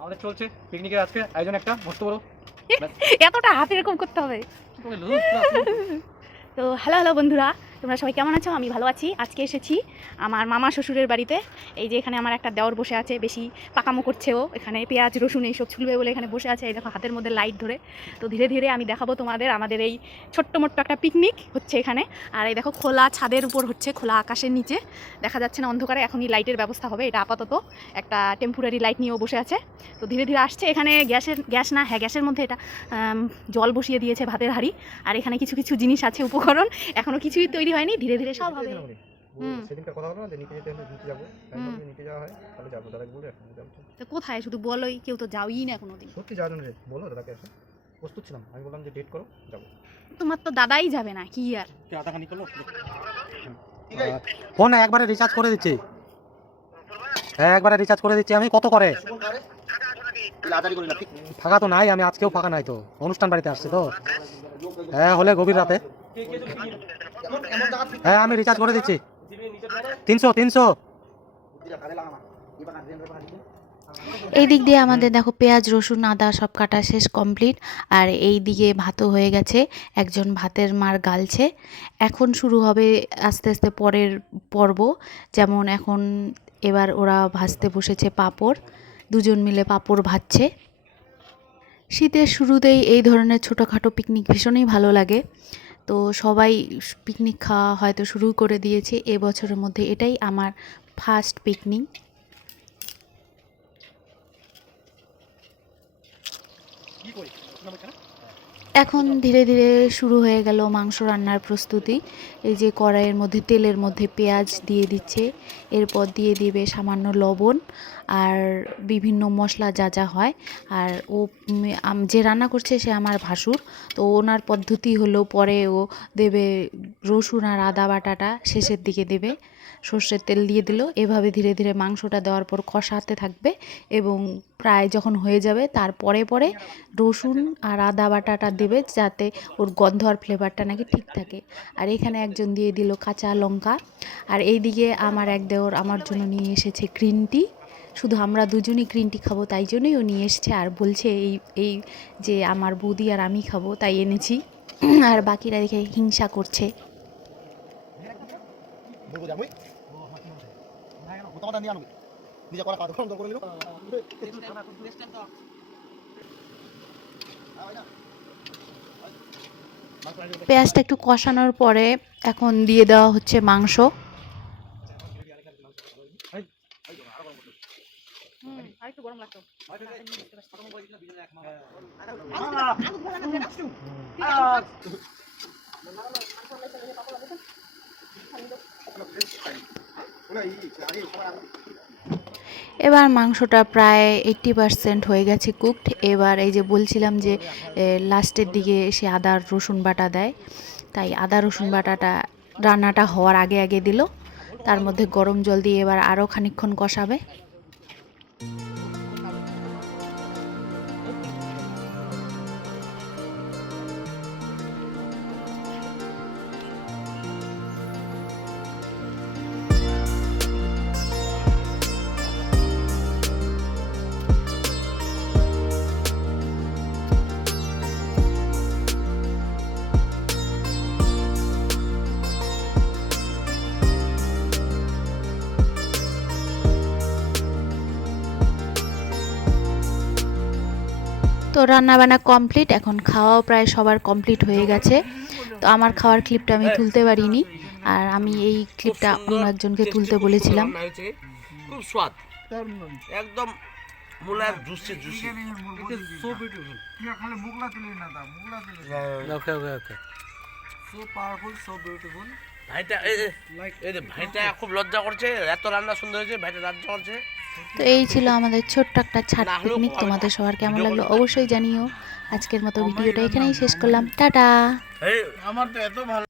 আমাদের চলছে পিকনিকের আজকে আয়োজন একটা মস্ত বড়। এতটা হাত এরকম করতে হবে। তো হ্যালো বন্ধুরা, তোমরা সবাই কেমন আছো? আমি ভালো আছি। আজকে এসেছি আমার মামা শ্বশুরের বাড়িতে। এই যে এখানে আমার একটা দেওর বসে আছে, বেশি পাকামো করছে ও। এখানে পেঁয়াজ রসুন এইসব ছুলবে বলে এখানে বসে আছে। এই দেখো হাতের মধ্যে লাইট ধরে। তো ধীরে ধীরে আমি দেখাবো তোমাদের আমাদের এই ছোট্ট মোট্ট একটা পিকনিক হচ্ছে এখানে। আর এই দেখো খোলা ছাদের উপর হচ্ছে, খোলা আকাশের নিচে, দেখা যাচ্ছে না অন্ধকারে। এখনই লাইটের ব্যবস্থা হবে। এটা আপাতত একটা টেম্পোরারি লাইট নিয়েও বসে আছে। তো ধীরে ধীরে আসছে। এখানে গ্যাসের মধ্যে এটা জল বসিয়ে দিয়েছে, ভাতের হাঁড়ি। আর এখানে কিছু কিছু জিনিস আছে, উপকরণ এখনো কিছুই তৈরি হয়নি। ধীরে ধীরে সব হবে। সেদিনকার কথা হলো না যে নিতে যেতে হলে নিতে যাবো, নিতে যাওয়া হয় তাহলে যাবো। দাদাকে বলে এখন যাবো। তো কোথায়? শুধু বলোই, কেউ তো যাওই না কোনোদিন। সত্যি যাওয়ার জন্য বলো দাদাকে, এসে প্রস্তুত ছিলাম। আমি বললাম যে ডেট করো, যাবো। তোমার তো দাদাই যাবে না, কি আর আধাখানি করলো ফোন একবারে রিচার্জ করে দিচ্ছি। হ্যাঁ একবারে রিচার্জ করে দিচ্ছি আমি। কত করে? ফাঁকা তো নাই, আমি আজকেও ফাঁকা নাই তো, অনুষ্ঠান বাড়িতে আসছে তো। হ্যাঁ হলে গভীর রাতে। হ্যাঁ আমি রিচার্জ করে দিচ্ছি। 300। এই দিক দিয়ে আমাদের দেখো পেঁয়াজ রসুন আদা সব কাটা শেষ, কমপ্লিট। আর এই দিকে ভাতও হয়ে গেছে, একজন ভাতের মার গালছে। এখন শুরু হবে আস্তে আস্তে পরের পর্ব। যেমন এখন এবার ওরা ভাজতে বসেছে পাঁপড়, দুজন মিলে পাঁপড় ভাজছে। শীতের শুরুতেই এই ধরনের ছোটোখাটো পিকনিক ভীষণই ভালো লাগে। তো সবাই পিকনিক খাওয়া হয়তো শুরু করে দিয়েছে। এবছরের মধ্যে এটাই আমার ফার্স্ট পিকনিক। এখন ধীরে ধীরে শুরু হয়ে গেল মাংস রান্নার প্রস্তুতি। এই যে কড়াইয়ের মধ্যে তেলের মধ্যে পেঁয়াজ দিয়ে দিচ্ছে, এরপর দিয়ে দিবে সামান্য লবণ আর বিভিন্ন মশলা যা যা হয়। আর ও যে রান্না করছে সে আমার ভাসুর, তো ওনার পদ্ধতি হলো পরে ও দেবে রসুন আর আদা বাটাটা শেষের দিকে দেবে, সর্ষের তেল দিয়ে দিল। এভাবে ধীরে ধীরে মাংসটা দেওয়ার পর কষাতে থাকবে এবং প্রায় যখন হয়ে যাবে তারপরে পরে রসুন আর আদা বাটাটা দেবে, যাতে ওর গন্ধ আর ফ্লেভারটা নাকি ঠিক থাকে। আর এখানে একজন দিয়ে দিল কাঁচা লঙ্কা। আর এই দিকে আমার এক দেওর আমার জন্য নিয়ে এসেছে গ্রিন টি। শুধু আমরা দুজনই গ্রিন টি খাবো তাই জন্যই ও নিয়ে এসছে। আর বলছে এই যে আমার বৌদি আর আমি খাবো তাই এনেছি। আর বাকিরা দেখে হিংসা করছে। পেঁয়াজটা একটু কষানোর পরে এখন দিয়ে দেওয়া হচ্ছে মাংস। আরেকটু গরম লাগতো। এবার মাংসটা প্রায় 80% হয়ে গেছে কুকড। এবার এই যে বলছিলাম যে লাস্টের দিকে এসে আদা রসুন বাটা দেয়, তাই আদা রসুন বাটাটা রান্নাটা হওয়ার আগে আগে দিল। তার মধ্যে গরম জল দিয়ে এবার আরও খানিকক্ষণ কষাবে। তো রান্নাবান্না কমপ্লিট, এখন খাওয়াও প্রায় সবার কমপ্লিট হয়ে গেছে। তো আমার খাওয়ার ক্লিপটা আমি তুলতে পারিনি, আর আমি এই ক্লিপটা অন্য একজনকে তুলতে বলেছিলাম। খুব স্বাদ, একদম মুলায়ম, জুসি জুসি। So beautiful. খালি মুগলা তুলি না, দা মুগলা তুলি। Okay okay okay. So powerful, so beautiful. ভাইটা এই যে ভাইটা খুব লজ্জা করছে, এত রান্না সুন্দর হয়েছে, ভাইটা লজ্জা করছে। তো এই ছিল আমাদের ছোট্ট একটা ছাট পিকনিক। তোমাদের সবার কেমন লাগলো অবশ্যই জানিও। আজকের মতো ভিডিওটা এখানেই শেষ করলাম। টাটা। আমার তো এত ভালো